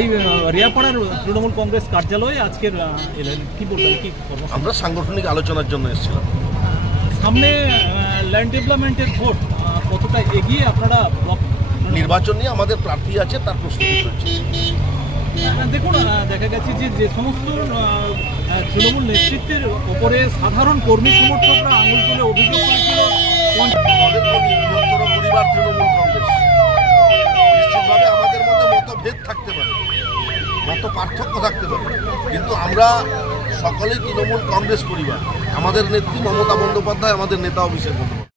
এই রিয়াপাড়ার তৃণমূল কংগ্রেস কার্যালয়ে আজকের এলেন, কি বলবেন? কি আমরা সাংগঠনিক আলোচনার জন্য এসেছিলাম। সামনে ল্যান্ড ডেভেলপমেন্টের ভোট, কতটা এগিয়ে আপনারা? নির্বাচন নিয়ে আমাদের প্রার্থী আছে, তার প্রস্তুতি চলছে। দেখুন, দেখা গেছে যে সমস্ত তৃণমূল নেতৃত্বের ওপরে সাধারণ কর্মী সমর্থকরা আঙুল তুলে অভিযোগ করেছিল পরিবার তৃণমূল কংগ্রেস। নিশ্চিতভাবে আমাদের মধ্যে মতভেদ থাকতে পারে, মত পার্থক্য থাকতে পারে, কিন্তু আমরা সকলেই তৃণমূল কংগ্রেস পরিবার। আমাদের নেত্রী মমতা বন্দ্যোপাধ্যায় আমাদের নেতা, অভিষেক বন্দ্যোপাধ্যায়।